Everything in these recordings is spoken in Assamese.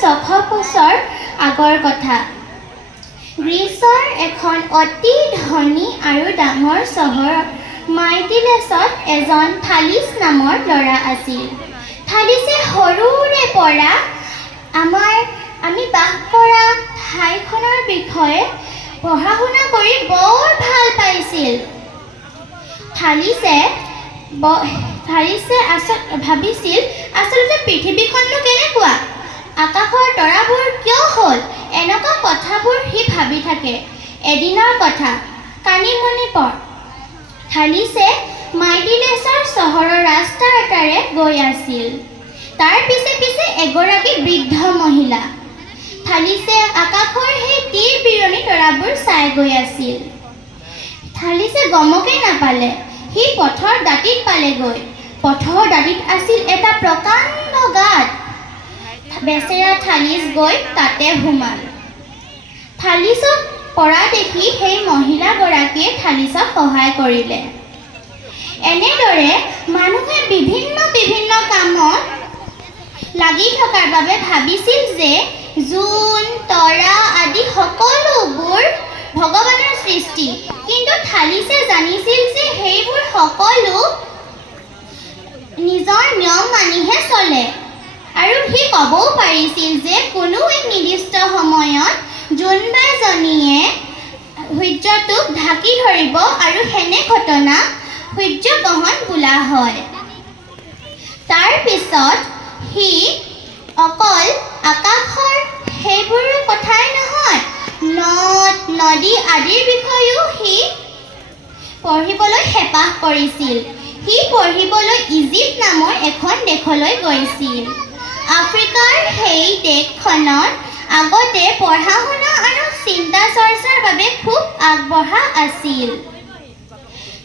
600 বছৰ আগৰ কথা। গ্ৰীচৰ এখন অতি ধনী আৰু ডাঙৰ চহৰ মাইটিলেছত এজন থালিছ নামৰ ল'ৰা আছিল। থালিছে সৰুৰে পৰা আমি বাস কৰা ঠাইখনৰ বিষয়ে পঢ়া শুনা কৰি বৰ ভাল পাইছিল। থালিছে ভাবিছিল আচলতে পৃথিৱীখননো কেনেকুৱা, আকাশৰ তৰাবোৰ কিয় হ'ল, এনেকুৱা কথাবোৰ সি ভাবি থাকে। এদিনৰ কথা, কানিমুনি পৰ থালিছে মাইটিলেছৰ চহৰৰ ৰাস্তা এটাৰে গৈ আছিল। তাৰ পিছে পিছে এগৰাকী বৃদ্ধ মহিলা। থালিছে আকাশৰ সেই তীৰ বিৰণি তৰাবোৰ চাই গৈ আছিল। থালিছে গমকেই নাপালে। সি পথৰ দাঁতিত পালেগৈ। পথৰ দাঁতিত আছিল এটা প্ৰকাণ্ড গাঁত। বেচেৰা থালিছ গৈ তাতে সোমাল। থালিছক পৰা দেখি সেই মহিলাগৰাকীয়ে থালিছক সহায় কৰিলে। এনেদৰে মানুহে বিভিন্ন কামত লাগি থকাৰ বাবে ভাবিছিল যে জোন তৰা আদি সকলোবোৰ ভগৱানৰ সৃষ্টি। কিন্তু থালিছে জানিছিল যে সেইবোৰ সকলো নিজৰ নিয়ম মানিহে চলে। আৰু সি ক'বও পাৰিছিল যে কোনো এক নিৰ্দিষ্ট সময়ত জোনবাইজনীয়ে সূৰ্যটোক ঢাকি ধৰিব আৰু হেনে ঘটনা সূৰ্যগ্ৰহণ বোলা হয়। তাৰ পিছত সি অকল আকাশৰ সেইবোৰ কথাই নহয়, নদ নদী আদিৰ বিষয়েও সি পঢ়িবলৈ হেঁপাহ কৰিছিল। সি পঢ়িবলৈ ইজিপ্ত নামৰ এখন দেশলৈ গৈছিল। আফ্ৰিকাৰ সেই দেশখনত আগতে পঢ়া শুনা আৰু চিন্তা চৰ্চাৰ বাবে খুব আগবঢ়া আছিল।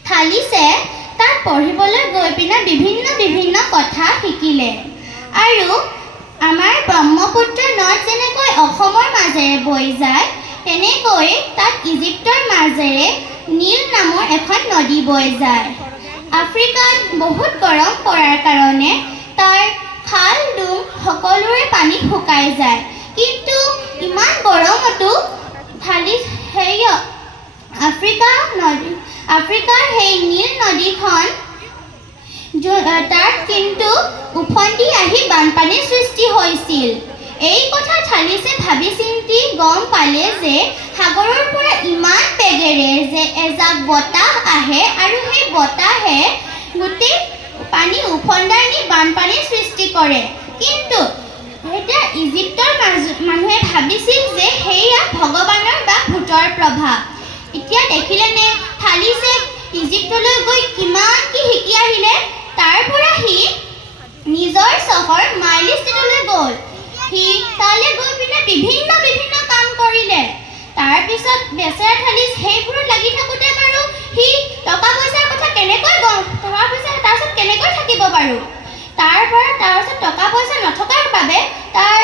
থালিছে তাত পঢ়িবলৈ গৈ পিনে বিভিন্ন কথা শিকিলে। আৰু আমাৰ ব্ৰহ্মপুত্ৰ নদ যেনেকৈ অসমৰ মাজেৰে বৈ যায়, তেনেকৈ তাত ইজিপ্তৰ মাজেৰে নীল নামৰ এখন নদী বৈ যায়। আফ্ৰিকাত বহুত গৰম পৰাৰ কাৰণে তাৰ খাল ডুং সকলোৰে পানী শুকাই যায়। কিন্তু ইমান গৰমতো আফ্ৰিকাৰ সেই নীল নদীখন তাত কিন্তু উফন্দি আহি বানপানীৰ সৃষ্টি হৈছিল। এই কথা থালিছে ভাবি চিন্তি গম পালে যে সাগৰৰ পৰা ইমান বেগেৰে যে এজাক বতাহ আহে আৰু সেই বতাহে গোটেই পানী উফন্দাই নি বানপানীৰ সৃষ্টি কৰে। কিন্তু এতিয়া ইজিপ্তৰ মানুহে ভাবিছিল যে সেয়া ভগৱানৰ বা ভূতৰ প্ৰভাৱ। এতিয়া দেখিলেনে থালিছে ইজিপ্তলৈ গৈ কিমান কি শিকি আহিলে। তাৰ পৰা সি নিজৰ চহৰ মাইলিষ্টেটলৈ গ'ল। সি তালৈ গৈ পিনে বিভিন্ন কাম কৰিলে। তাৰপিছত বেচেৰা থালিছ সেইবোৰত লাগি থাকোঁতে বাৰু সি টকা পইচাৰ কথা তাৰপিছত কেনেকৈ থাকিব বাৰু। তাৰপিছত টকা পইচা নথকাৰ বাবে তাৰ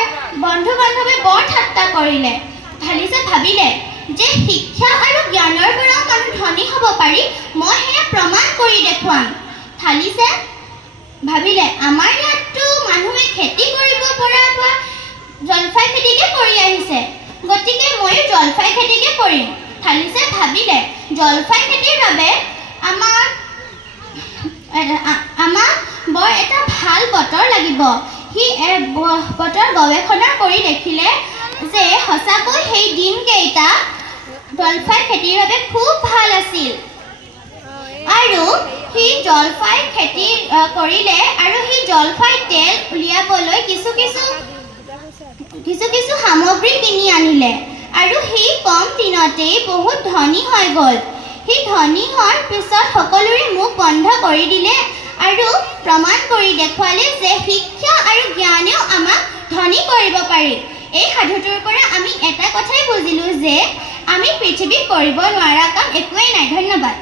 বন্ধু বান্ধৱে বৰ ঠাট্টা কৰিলে। থালিছে ভাবিলে যে শিক্ষা আৰু জ্ঞানৰ পৰাও মানুহ ধনী হ'ব পাৰি, মই সেয়া প্ৰমাণ কৰি দেখুৱাম। থালিছে ভাবিলে আমাৰ ইয়াততো মানুহে খেতি কৰিব পৰা জলফাই খেতিকে কৰি আহিছে, গতিকে ময়ো জলফাই খেতিকে কৰিম। থালিছে ভাবিলে জলফাই খেতিৰ বাবে আমাক বৰ এটা ভাল বতৰ লাগিব। সি বতৰ গৱেষণা কৰি দেখিলে যে সঁচাকৈ সেই দিনকেইটা জলফাই খেতিৰ বাবে খুব ভাল আছিল। আৰু সি জলফাই খেতি কৰিলে আৰু সি জলফাই তেল উলিয়াবলৈ কিছু সামগ্ৰী কিনি আনিলে। আৰু সি কম দিনতেই বহুত ধনী হৈ গ'ল। সি ধনী হোৱাৰ পিছত সকলোৰে মুখ বন্ধ কৰি দিলে আৰু প্ৰমাণ কৰি দেখুৱালে যে শিক্ষা আৰু জ্ঞানেও আমাক ধনী কৰিব পাৰি। এই সাধুটোৰ পৰা আমি এটা কথাই বুজিলোঁ যে আমি পৃথিৱীত কৰিব নোৱাৰা কাম একোৱেই নাই। ধন্যবাদ।